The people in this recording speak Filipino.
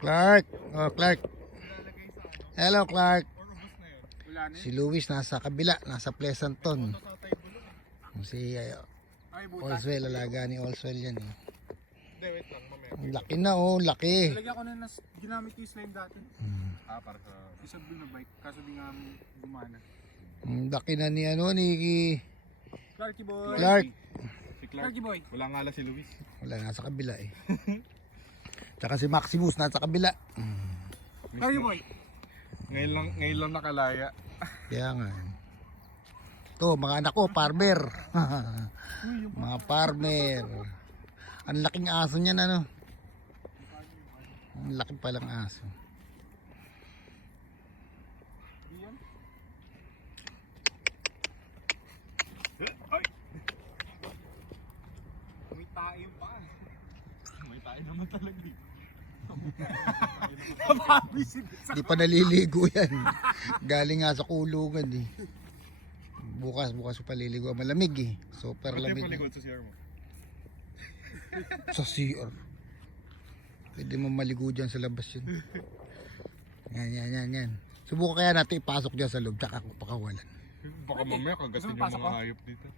Clark. Oh, Clark. Hello, Clark. Si Luis nasa kabila, nasa Pleasanton. Si Oswell, alaga ni Oswell yan eh. Ang laki na oh, laki. Nalagyan ko na ginamit yung slime dati. Para sa isang blue na bike, kaso di nga gumana. Ang laki na ni Clarky boy. Clark. Si Clarky boy. Wala nga lang si Luis. Wala, nasa kabila eh. Tsaka si Maximus nasa kabila. Clarky boy. Ngayon lang nakalaya. Kaya nga. Ito, mga anak ko, farmer. Mga farmer. Ang laking aso niyan, ano? Ang laki palang aso. Ay! May tayo pa. May tayo naman talaga eh. Di pa naliligo yan. Galing nga sa kulungan eh. Bukas pa paliligo. Malamig eh. Super lamig. Pati paligod sa CR mo. Sa CR. Pwede mo maligo dyan sa labas yun. Yan. Subukan kaya natin ipasok dyan sa loob. Tsaka pakawalan. Baka mamaya kagasin yung mga hayop dito.